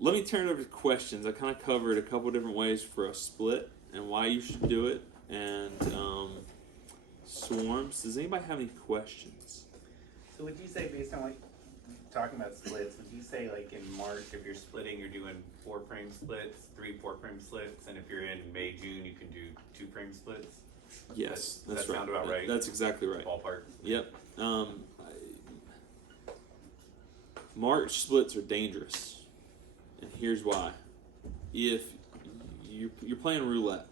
let me turn it over to questions. I kind of covered a couple different ways for a split and why you should do it, and swarms. Does anybody have any questions? So would you say, based on what talking about splits, would you say like in March, if you're splitting, you're doing 4-frame splits, 3 4-frame splits, and if you're in May, June, you can do 2-frame splits? Yes, Does that's that right. sound about right? That's exactly right. Ballpark? Yep. March splits are dangerous, and here's why. If you're playing roulette,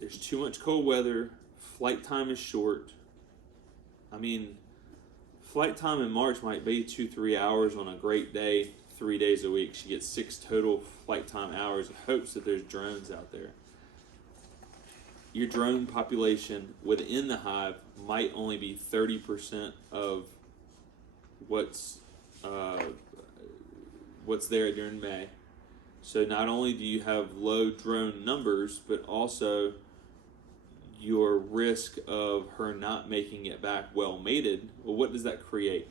there's too much cold weather, flight time is short. I mean, flight time in March might be 2-3 hours on a great day, 3 days a week. She gets 6 total flight time hours in hopes that there's drones out there. Your drone population within the hive might only be 30% of what's there during May. So not only do you have low drone numbers, but also your risk of her not making it back well mated. Well, what does that create?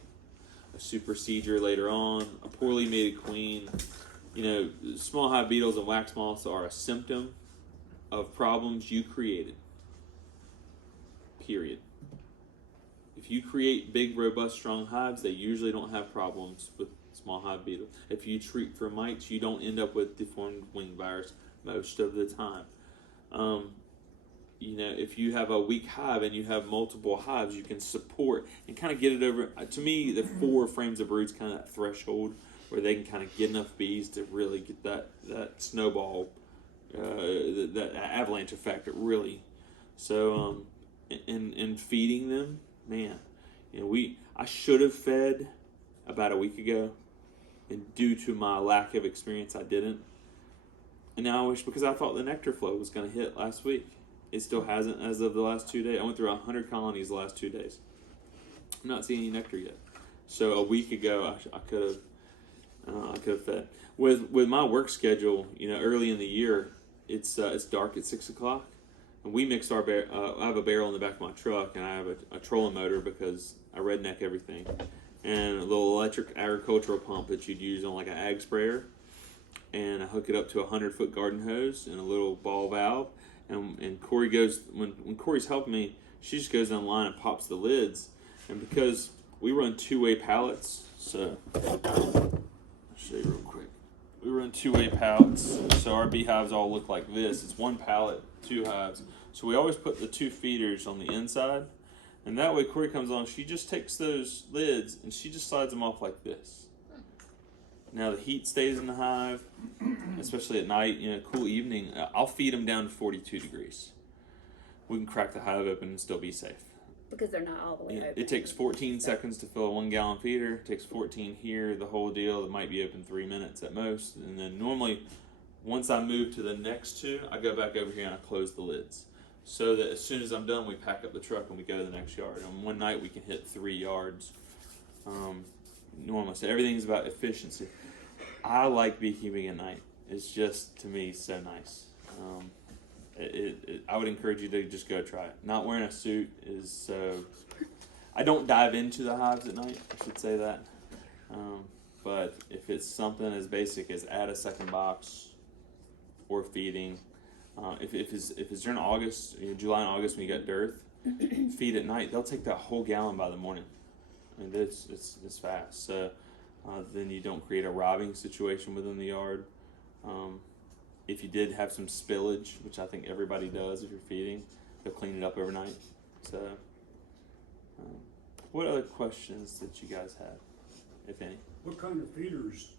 A supersedure later on, a poorly mated queen. You know, small hive beetles and wax moths are a symptom of problems you created. Period. If you create big, robust, strong hives, they usually don't have problems with small hive beetle. If you treat for mites, you don't end up with deformed wing virus most of the time. You know, if you have a weak hive and you have multiple hives, you can support and kind of get it over. To me, the 4 frames of brood's kind of that threshold where they can kind of get enough bees to really get that snowball, that avalanche effect. It really. So, in feeding them, man, you know, I should have fed about a week ago, and due to my lack of experience, I didn't. And now I wish, because I thought the nectar flow was going to hit last week. It still hasn't as of the last 2 days. I went through 100 colonies the last 2 days. I'm not seeing any nectar yet. So a week ago, I could have fed. With my work schedule, you know, early in the year, it's dark at 6 o'clock, and we mix our I have a barrel in the back of my truck, and I have a trolling motor because I redneck everything, and a little electric agricultural pump that you'd use on like an ag sprayer, and I hook it up to a 100-foot garden hose and a little ball valve. And Corey goes, when Corey's helping me, she just goes online and pops the lids. And because we run 2-way pallets, so I'll show you real quick. We run 2-way pallets, so our beehives all look like this. It's 1 pallet, 2 hives. So we always put the 2 feeders on the inside, and that way Corey comes on, she just takes those lids and she just slides them off like this. Now the heat stays in the hive, especially at night, you know, cool evening. I'll feed them down to 42 degrees. We can crack the hive open and still be safe. Because they're not all the way open. It takes 14 seconds to fill a 1-gallon feeder. It takes 14 here, the whole deal. It might be open 3 minutes at most. And then normally, once I move to the next 2, I go back over here and I close the lids. So that as soon as I'm done, we pack up the truck and we go to the next yard. And one night we can hit 3 yards. Normally, so everything's about efficiency. I like beekeeping at night. It's just, to me, so nice. I would encourage you to just go try it. Not wearing a suit is so... I don't dive into the hives at night, I should say that. But if it's something as basic as add a second box or feeding, if it's during August, you know, July and August when you got dearth, feed at night, they'll take that whole gallon by the morning. And it's fast. So then you don't create a robbing situation within the yard. If you did have some spillage, which I think everybody does if you're feeding, they'll clean it up overnight. So what other questions that you guys have, if any? What kind of feeders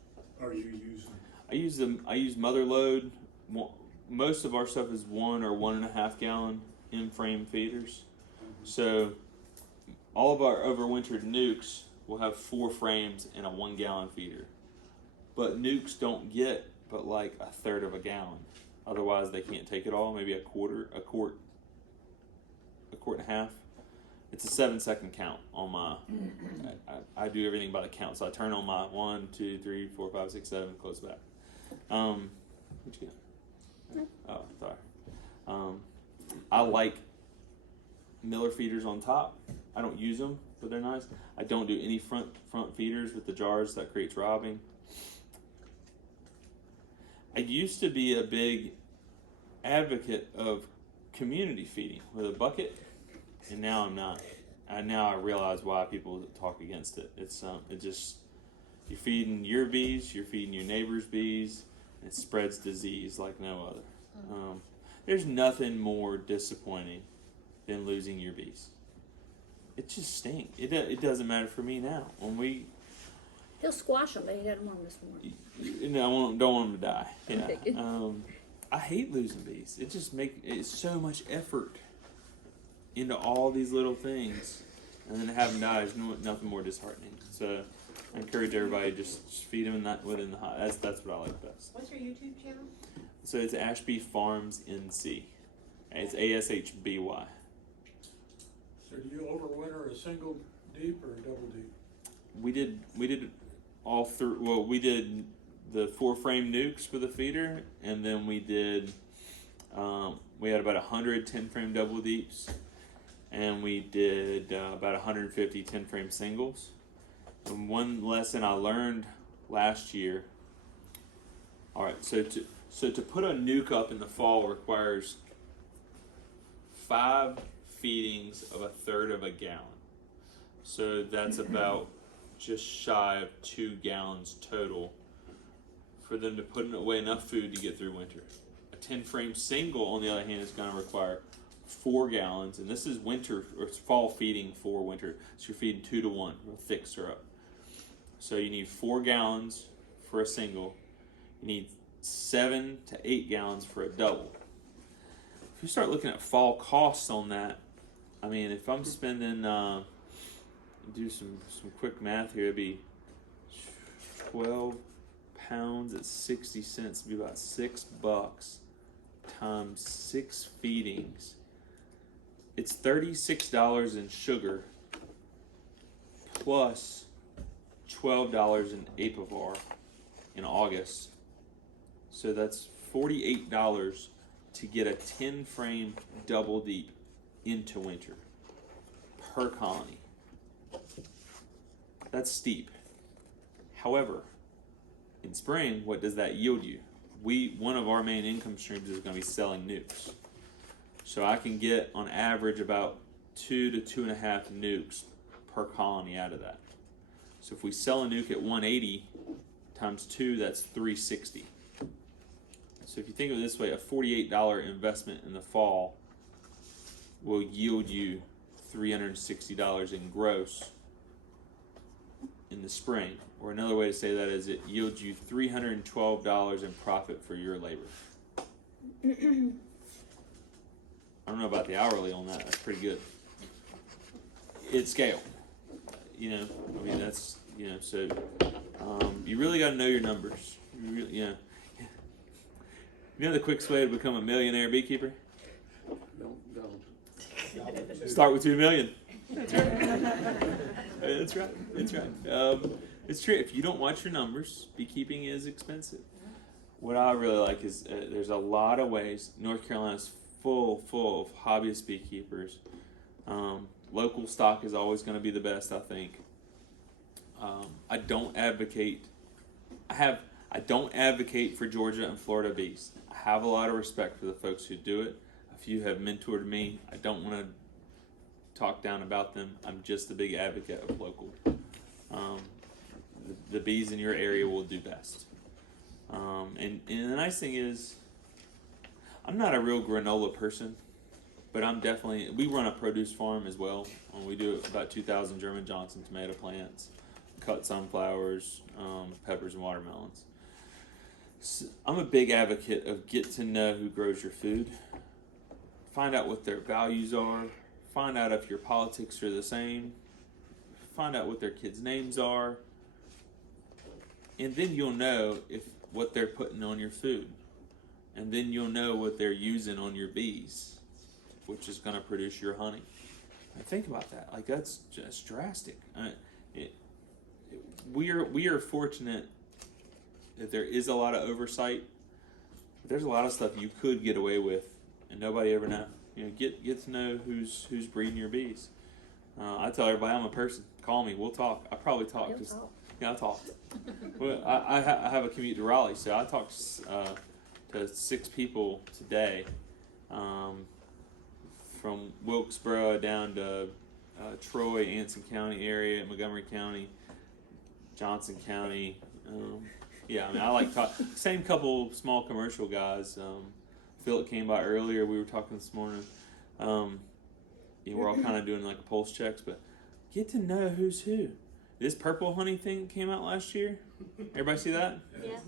are you using? I use mother load. Most of our stuff is 1 or 1.5 gallon in-frame feeders. So all of our overwintered nukes will have 4 frames and a 1-gallon feeder. But nukes don't get but like a third of a gallon. Otherwise they can't take it all, maybe a quart and a half. It's a 7-second count on my, I do everything by the count. So I turn on my 1, 2, 3, 4, 5, 6, 7, close back. What you got? Oh, sorry. I like Miller feeders on top. I don't use them, but they're nice. I don't do any front feeders with the jars. That creates robbing. I used to be a big advocate of community feeding with a bucket, and now I'm not. Now I realize why people talk against it. It's it just, you're feeding your bees, you're feeding your neighbor's bees, and it spreads disease like no other. There's nothing more disappointing than losing your bees. It just stinks. It doesn't matter for me now. When He'll squash them, but he doesn't want them this morning. I don't want them to die. Yeah. I hate losing bees. It just it's so much effort into all these little things, and then to have them die is nothing more disheartening. So I encourage everybody just feed them within the hive. That's what I like best. What's your YouTube channel? So it's Ashby Farms NC. It's ASHBY. So do you overwinter a single deep or a double deep? We did all through. Well, we did the 4-frame nukes for the feeder, and then we did. We had about 100 10-frame double deeps, and we did about 150 10-frame singles. And one lesson I learned last year. All right, so to put a nuke up in the fall requires 5 feedings of 1/3 of a gallon. So that's about just shy of 2 gallons total for them to put away enough food to get through winter. A 10-frame single, on the other hand, is going to require 4 gallons, and this is winter or it's fall feeding for winter. So you're feeding 2 to 1, real thick syrup. So you need 4 gallons for a single. You need 7 to 8 gallons for a double. If you start looking at fall costs on that, I mean, if I'm spending, do some quick math here, it'd be 12 pounds at 60 cents, it'd be about $6 times 6 feedings. It's $36 in sugar plus $12 in Apivar in August. So that's $48 to get a 10-frame double deep into winter per colony. That's steep. However, in spring, what does that yield you? One of our main income streams is going to be selling nukes. So I can get on average about 2 to 2.5 nukes per colony out of that. So if we sell a nuke at 180 times 2, that's 360. So if you think of it this way, a $48 investment in the fall will yield you $360 in gross in the spring. Or another way to say that is it yields you $312 in profit for your labor. I don't know about the hourly on that. That's pretty good. It's scale. I mean, that's, so you really got to know your numbers. You know the quickest way to become a millionaire beekeeper? Don't. Start with 2 million. That's right. That's right. It's true. If you don't watch your numbers, beekeeping is expensive. What I really like is there's a lot of ways. North Carolina's full of hobbyist beekeepers. Local stock is always going to be the best, I think. I don't advocate for Georgia and Florida bees. I have a lot of respect for the folks who do it. A few have mentored me. I don't want to talk down about them. I'm just a big advocate of local. The bees in your area will do best. And the nice thing is, I'm not a real granola person, but we run a produce farm as well. We do about 2,000 German Johnson tomato plants, cut sunflowers, peppers, and watermelons. So I'm a big advocate of get to know who grows your food, find out what their values are, find out if your politics are the same, find out what their kids' names are, and then you'll know what they're putting on your food. And then you'll know what they're using on your bees, which is going to produce your honey. And think about that. Like, that's just drastic. We are fortunate that there is a lot of oversight. But there's a lot of stuff you could get away with, and nobody ever know. Get to know who's breeding your bees. I tell everybody I'm a person. Call me. We'll talk. I probably talk. Yeah, I talk. Well, I have a commute to Raleigh, so I talked to 6 people today, from Wilkesboro down to Troy, Anson County area, Montgomery County, Johnson County. Yeah, I mean, I like talk. Same couple small commercial guys. Philip came by earlier. We were talking this morning. We're all kind of doing like pulse checks, but get to know who's who. This purple honey thing came out last year. Everybody see that? Yeah.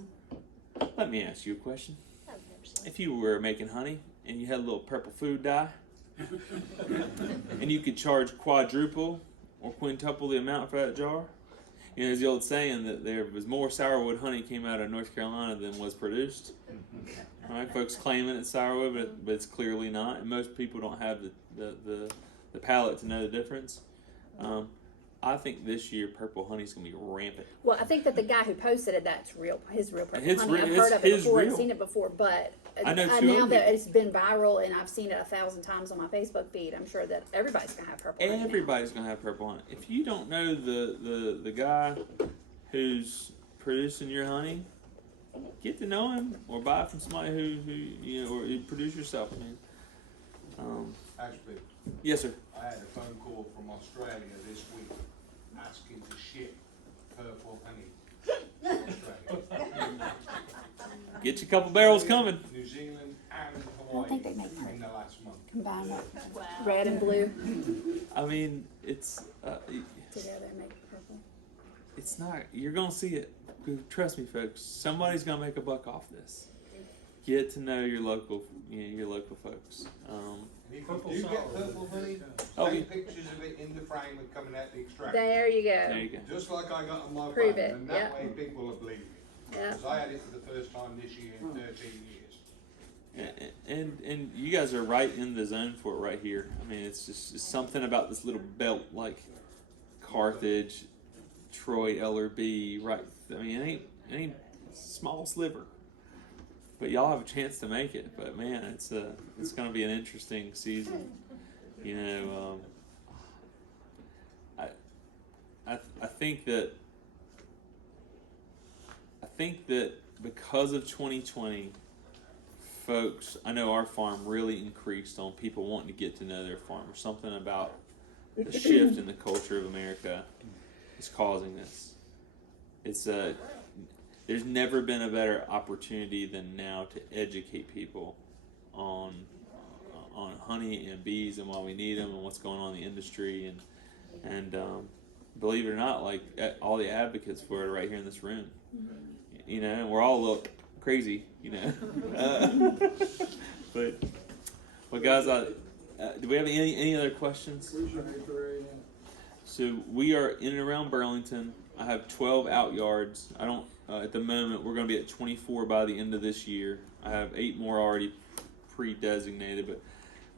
Let me ask you a question. I've never seen it. If you were making honey and you had a little purple food dye, and you could charge quadruple or quintuple the amount for that jar, there's the old saying that there was more sourwood honey came out of North Carolina than was produced. All right, folks claiming it's sourwood, but it's clearly not. And most people don't have the palate to know the difference. I think this year purple honey's gonna be rampant. Well, I think that the guy who posted it, that's real, his real purple It's honey. real- I've it's heard of it his before and real. seen it before, but I know two now other that people. it's been viral and I've seen it 1,000 times on my Facebook feed, I'm sure that everybody's gonna have purple honey now. Everybody's gonna have purple honey. If you don't know the guy who's producing your honey, get to know him or buy it from somebody who or you produce yourself, man. Actually, Yes, sir. I had a phone call from Australia this week asking to ship purple honey to Australia. Get you a couple barrels coming. New Zealand and I Hawaii think they make purple. in the last month. Combine it, red and blue I mean, it's together and make purple. it's not. You're gonna see it. Trust me, folks. Somebody's gonna make a buck off this. Get to know your local folks. And if Purple you do get sour. purple honey, Oh, take pictures of it in the frame and coming out the extractor. There you go. There you go. Just like I got on my Prove phone, it, and that yep. way people will believe me. Yeah. Because I had it for the first time this year in 13 years. And you guys are right in the zone for it right here. I mean, it's just something about this little belt like Carthage, Troy, LRB, right? I mean, it ain't a small sliver. But y'all have a chance to make it. But man, it's going to be an interesting season. I think that because of 2020, folks, I know our farm really increased on people wanting to get to know their farm. Something about the shift in the culture of America is causing this. There's never been a better opportunity than now to educate people on honey and bees and why we need them and what's going on in the industry and believe it or not, like all the advocates for it are right here in this room. And we're all a little crazy, but guys, do we have any other questions? So we are in and around Burlington. I have 12 out yards. I don't. At the moment, we're going to be at 24 by the end of this year. I have 8 more already pre-designated, but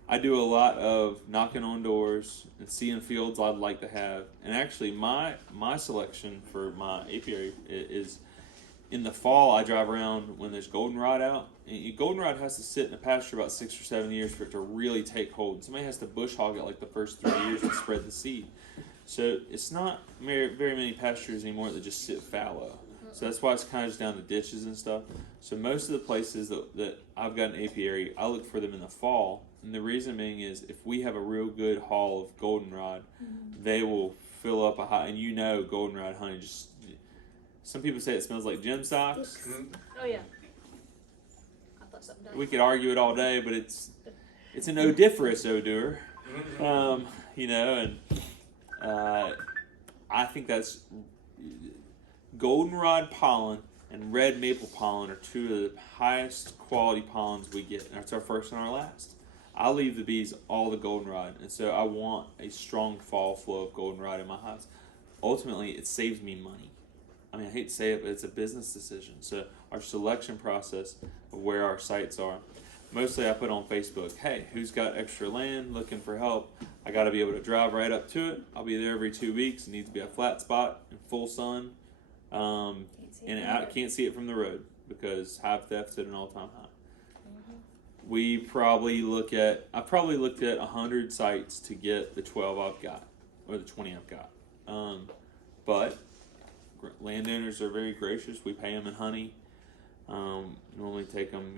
I do a lot of knocking on doors and seeing fields I'd like to have. And actually, my selection for my apiary is in the fall. I drive around when there's goldenrod out. And goldenrod has to sit in a pasture about 6 or 7 years for it to really take hold. Somebody has to bush hog it like the first 3 years to spread the seed. So it's not very many pastures anymore that just sit fallow. So that's why it's kind of just down to ditches and stuff. So most of the places that I've got an apiary, I look for them in the fall. And the reason being is if we have a real good haul of goldenrod, they will fill up a high. And goldenrod honey just. Some people say it smells like gem socks. Oh yeah. I thought something done. We could argue it all day, but it's an odoriferous odor. I think that's goldenrod pollen and red maple pollen are 2 of the highest quality pollens we get. And that's our first and our last. I leave the bees all the goldenrod, and so I want a strong fall flow of goldenrod in my hives. Ultimately, it saves me money. I mean, I hate to say it, but it's a business decision. So our selection process of where our sites are, mostly I put on Facebook, hey, who's got extra land looking for help? I got to be able to drive right up to it. I'll be there every 2 weeks. It needs to be a flat spot in full sun. And I can't see it from the road because hive theft's at an all-time high. I probably looked at 100 sites to get the 12 I've got or the 20 I've got. But landowners are very gracious. We pay them in honey. Normally take them,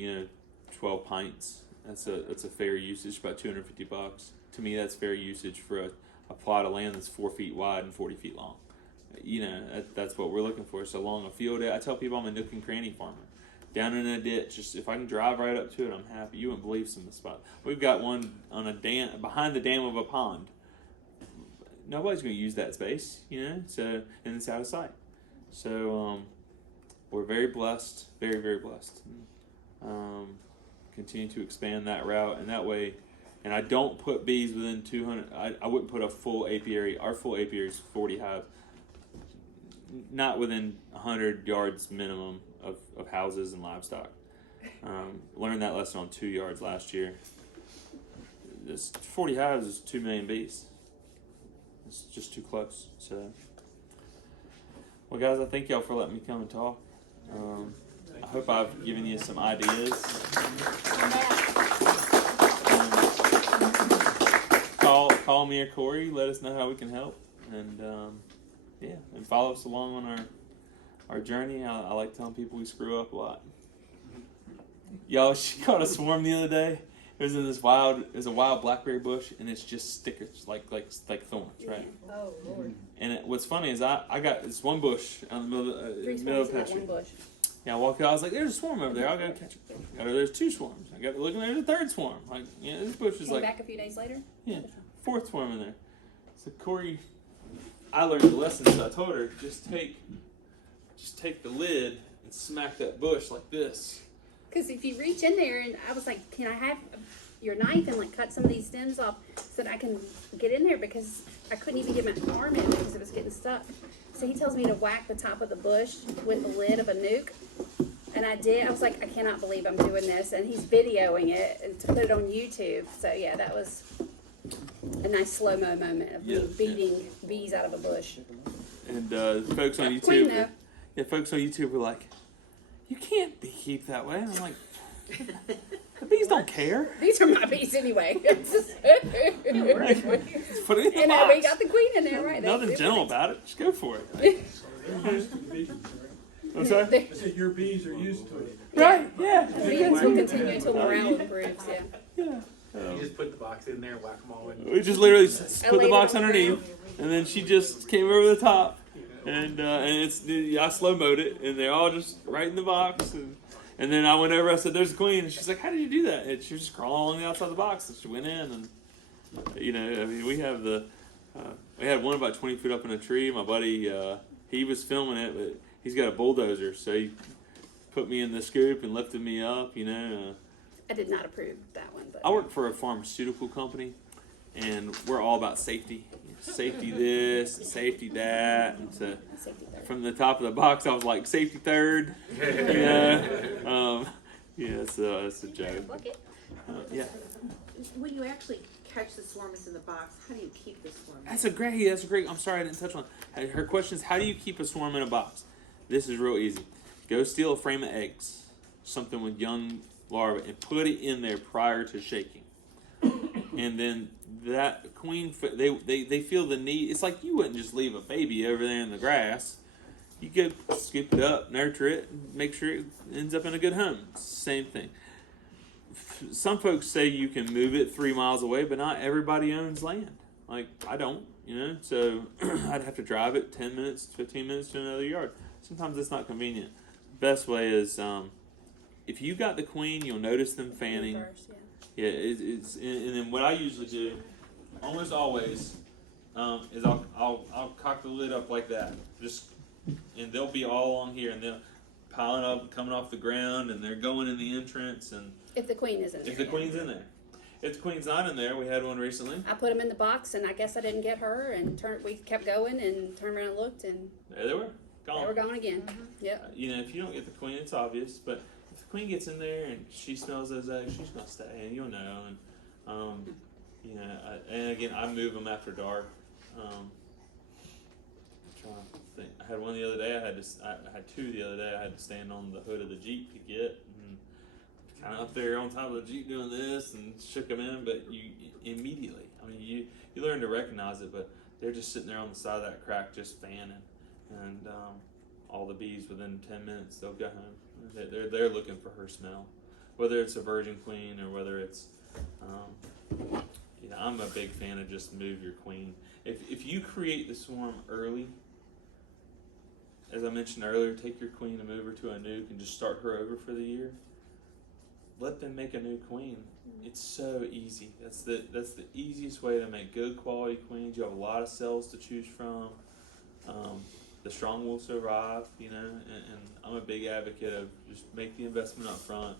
12 pints. That's a fair usage, about $250. To me, that's fair usage for a plot of land that's 4 feet wide and 40 feet long. That's what we're looking for. So along a field, I tell people I'm a nook and cranny farmer. Down in a ditch, just if I can drive right up to it, I'm happy. You wouldn't believe some of the spots. We've got one on a dam, behind the dam of a pond. Nobody's going to use that space, so, and it's out of sight. So we're very blessed, very, very blessed. Continue to expand that route, and that way, and I don't put bees within 200. I wouldn't put a full apiary. Our full apiary is 40 hives, not within 100 yards minimum of houses and livestock. Learned that lesson on 2 yards last year. This 40 hives is 2 million bees. It's just too close. So, well, guys, I thank y'all for letting me come and talk. I hope I've given you some ideas. Call me or Corey. Let us know how we can help, and and follow us along on our journey. I like telling people we screw up a lot. Y'all, she caught a swarm the other day. It was in this a wild blackberry bush, and it's just stickers, like thorns, right? Oh, Lord. And what's funny is I got this one bush out in the middle of the pasture. One bush. Yeah, I walked out. I was like, "There's a swarm over there. I gotta catch it." There's 2 swarms. I got to look, and there's a 3rd swarm. Like, this bush is Came like back a few days later. 4th swarm in there. So Corey, I learned the lesson. So I told her, just take the lid and smack that bush like this. Because if you reach in there, and I was like, can I have your knife and like cut some of these stems off so that I can get in there, because I couldn't even get my arm in because it was getting stuck. So he tells me to whack the top of the bush with the lid of a nuke. And I did. I was like, I cannot believe I'm doing this. And he's videoing it and to put it on YouTube. So yeah, that was a nice slow-mo moment of me beating bees out of a bush. And folks on Queen, YouTube, folks on YouTube were like, "You can't beekeep that way." And I'm like, the bees don't care. These are my bees anyway. Right. Just put it in the And box. we got the queen in there, right? Nothing That's gentle about it. Just go for it. They're used to the bees, right? I'm sorry? I said your bees are used to it. Right, yeah. The bees will continue until morale improves, yeah. Yeah. You just put the box in there, whack them all in. We just literally I put the laid box it on the underneath, and then she just came over the top, and I slow mode it, and they're all just right in the box, and then I went over. I said, "There's a queen," and she's like, "How did you do that?" And she was just crawling along the outside of the box, and she went in, and we have we had one about 20 feet up in a tree. My buddy, he was filming it, but he's got a bulldozer, so he put me in the scoop and lifted me up. I did not approve that one, but I work for a pharmaceutical company, and we're all about safety. Safety this, safety that. And so safety third. from the top of the box, I was like, safety third. So it's a joke. Bucket. Yeah. When you actually catch the swarms in the box, how do you keep the swarms? That's a great, I'm sorry I didn't touch on. Her question is, how do you keep a swarm in a box? This is real easy. Go steal a frame of eggs, something with young larvae, and put it in there prior to shaking. And then that queen, they feel the need. It's like you wouldn't just leave a baby over there in the grass. You could scoop it up, nurture it, make sure it ends up in a good home. Same thing. Some folks say you can move it 3 miles away, but not everybody owns land. Like, I don't, so I'd have to drive it 10 minutes, 15 minutes to another yard. Sometimes it's not convenient. Best way is, if you got the queen, you'll notice them fanning. First, yeah. Yeah, and then what I usually do, almost always, is I'll cock the lid up like that, and they'll be all on here, and they're piling up, coming off the ground, and they're going in the entrance, and If the queen isn't if there. the queen's in there. If the queen's not in there, we had one recently. I put them in the box, and I guess I didn't get her, and we kept going, and turned around and looked, and There they were, gone. they were gone again. Yep. If you don't get the queen, it's obvious, but if the queen gets in there and she smells those eggs, she's gonna stay, and you'll know. And and again, I move them after dark. I'm trying to think. I had one the other day. I had 2 the other day. I had to stand on the hood of the Jeep to get, and kind of up there on top of the Jeep doing this, and shook them in. But you immediately, you learn to recognize it, but they're just sitting there on the side of that crack, just fanning, and all the bees within 10 minutes they'll go home. They're looking for her smell, whether it's a virgin queen or whether it's I'm a big fan of just move your queen. If you create the swarm early, as I mentioned earlier, take your queen and move her to a nuke and just start her over for the year. Let them make a new queen. It's so easy. That's the easiest way to make good quality queens. You have a lot of cells to choose from. The strong will survive, and I'm a big advocate of just make the investment up front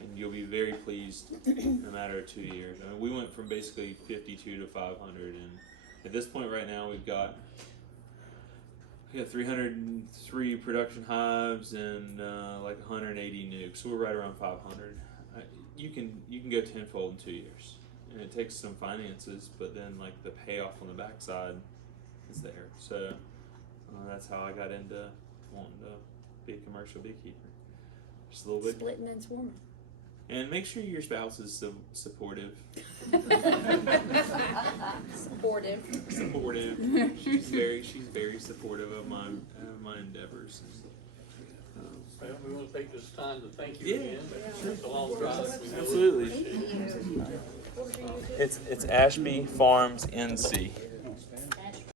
and you'll be very pleased in a matter of 2 years. I mean, we went from basically 52 to 500, and at this point right now we got 303 production hives and like 180 nukes. So we're right around 500. You can go tenfold in 2 years, and it takes some finances, but then like the payoff on the backside is there. So that's how I got into wanting to be a commercial beekeeper. Just a little bit. Splitting and swarming. And make sure your spouse is supportive. Supportive. She's very supportive of my endeavors. Well, we want to take this time to thank you Yeah. again. It's a long drive. We know it. Absolutely. It's Ashby Farms NC.